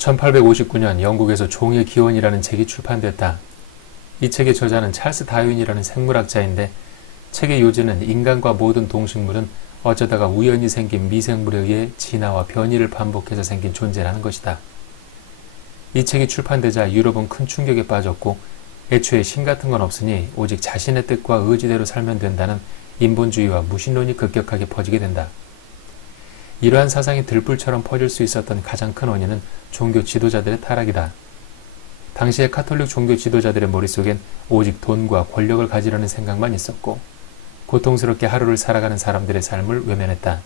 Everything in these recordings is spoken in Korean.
1859년 영국에서 종의 기원이라는 책이 출판됐다. 이 책의 저자는 찰스 다윈이라는 생물학자인데 책의 요지는 인간과 모든 동식물은 어쩌다가 우연히 생긴 미생물에 의해 진화와 변이를 반복해서 생긴 존재라는 것이다. 이 책이 출판되자 유럽은 큰 충격에 빠졌고 애초에 신 같은 건 없으니 오직 자신의 뜻과 의지대로 살면 된다는 인본주의와 무신론이 급격하게 퍼지게 된다. 이러한 사상이 들불처럼 퍼질 수 있었던 가장 큰 원인은 종교 지도자들의 타락이다. 당시의 카톨릭 종교 지도자들의 머릿속엔 오직 돈과 권력을 가지려는 생각만 있었고 고통스럽게 하루를 살아가는 사람들의 삶을 외면했다.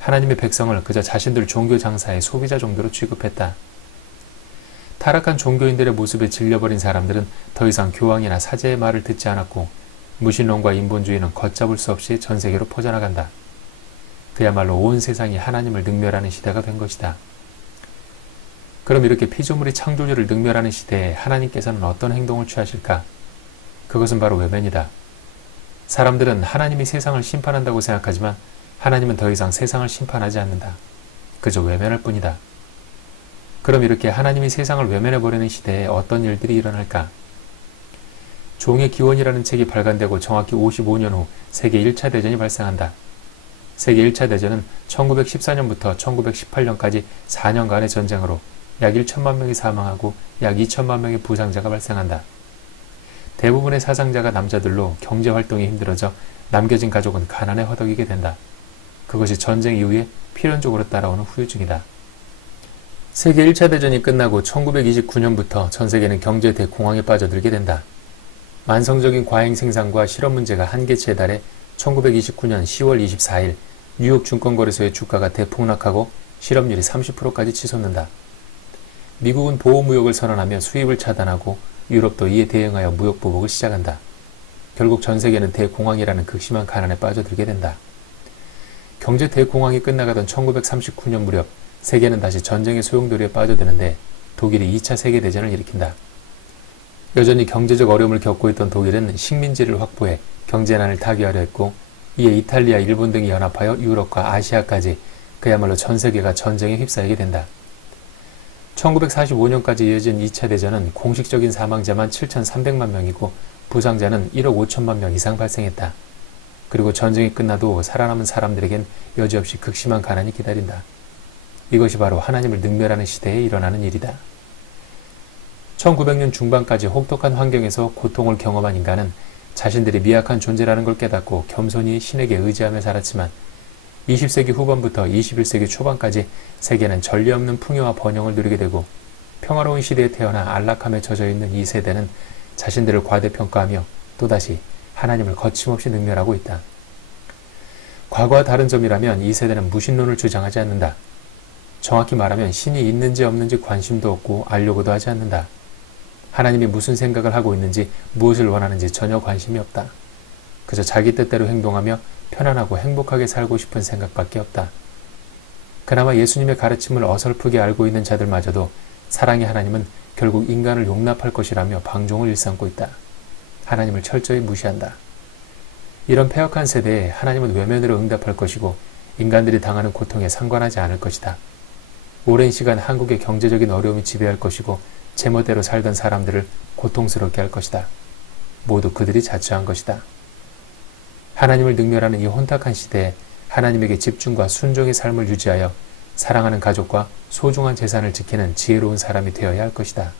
하나님의 백성을 그저 자신들 종교 장사의 소비자 정도로 취급했다. 타락한 종교인들의 모습에 질려버린 사람들은 더 이상 교황이나 사제의 말을 듣지 않았고 무신론과 인본주의는 걷잡을 수 없이 전 세계로 퍼져나간다. 그야말로 온 세상이 하나님을 능멸하는 시대가 된 것이다. 그럼 이렇게 피조물이 창조주를 능멸하는 시대에 하나님께서는 어떤 행동을 취하실까? 그것은 바로 외면이다. 사람들은 하나님이 세상을 심판한다고 생각하지만 하나님은 더 이상 세상을 심판하지 않는다. 그저 외면할 뿐이다. 그럼 이렇게 하나님이 세상을 외면해버리는 시대에 어떤 일들이 일어날까? 종의 기원이라는 책이 발간되고 정확히 55년 후 세계 1차 대전이 발생한다. 세계 1차 대전은 1914년부터 1918년까지 4년간의 전쟁으로 약 1천만 명이 사망하고 약 2천만 명의 부상자가 발생한다. 대부분의 사상자가 남자들로 경제활동이 힘들어져 남겨진 가족은 가난에 허덕이게 된다. 그것이 전쟁 이후에 필연적으로 따라오는 후유증이다. 세계 1차 대전이 끝나고 1929년부터 전 세계는 경제 대공황에 빠져들게 된다. 만성적인 과잉 생산과 실업 문제가 한계치에 달해 1929년 10월 24일 뉴욕 증권거래소의 주가가 대폭락하고 실업률이 30%까지 치솟는다. 미국은 보호무역을 선언하며 수입을 차단하고 유럽도 이에 대응하여 무역 보복을 시작한다. 결국 전 세계는 대공황이라는 극심한 가난에 빠져들게 된다. 경제 대공황이 끝나가던 1939년 무렵 세계는 다시 전쟁의 소용돌이에 빠져드는데 독일이 2차 세계대전을 일으킨다. 여전히 경제적 어려움을 겪고 있던 독일은 식민지를 확보해 경제난을 타개하려 했고 이에 이탈리아, 일본 등이 연합하여 유럽과 아시아까지 그야말로 전 세계가 전쟁에 휩싸이게 된다. 1945년까지 이어진 2차 대전은 공식적인 사망자만 7,300만 명이고 부상자는 1억 5천만 명 이상 발생했다. 그리고 전쟁이 끝나도 살아남은 사람들에겐 여지없이 극심한 가난이 기다린다. 이것이 바로 하나님을 능멸하는 시대에 일어나는 일이다. 1900년 중반까지 혹독한 환경에서 고통을 경험한 인간은 자신들이 미약한 존재라는 걸 깨닫고 겸손히 신에게 의지하며 살았지만 20세기 후반부터 21세기 초반까지 세계는 전례 없는 풍요와 번영을 누리게 되고 평화로운 시대에 태어나 안락함에 젖어있는 이 세대는 자신들을 과대평가하며 또다시 하나님을 거침없이 능멸하고 있다. 과거와 다른 점이라면 이 세대는 무신론을 주장하지 않는다. 정확히 말하면 신이 있는지 없는지 관심도 없고 알려고도 하지 않는다. 하나님이 무슨 생각을 하고 있는지 무엇을 원하는지 전혀 관심이 없다. 그저 자기 뜻대로 행동하며 편안하고 행복하게 살고 싶은 생각밖에 없다. 그나마 예수님의 가르침을 어설프게 알고 있는 자들마저도 사랑의 하나님은 결국 인간을 용납할 것이라며 방종을 일삼고 있다. 하나님을 철저히 무시한다. 이런 패역한 세대에 하나님은 외면으로 응답할 것이고 인간들이 당하는 고통에 상관하지 않을 것이다. 오랜 시간 한국의 경제적인 어려움이 지배할 것이고 제멋대로 살던 사람들을 고통스럽게 할 것이다. 모두 그들이 자처한 것이다. 하나님을 능멸하는 이 혼탁한 시대에 하나님에게 집중과 순종의 삶을 유지하여 사랑하는 가족과 소중한 재산을 지키는 지혜로운 사람이 되어야 할 것이다.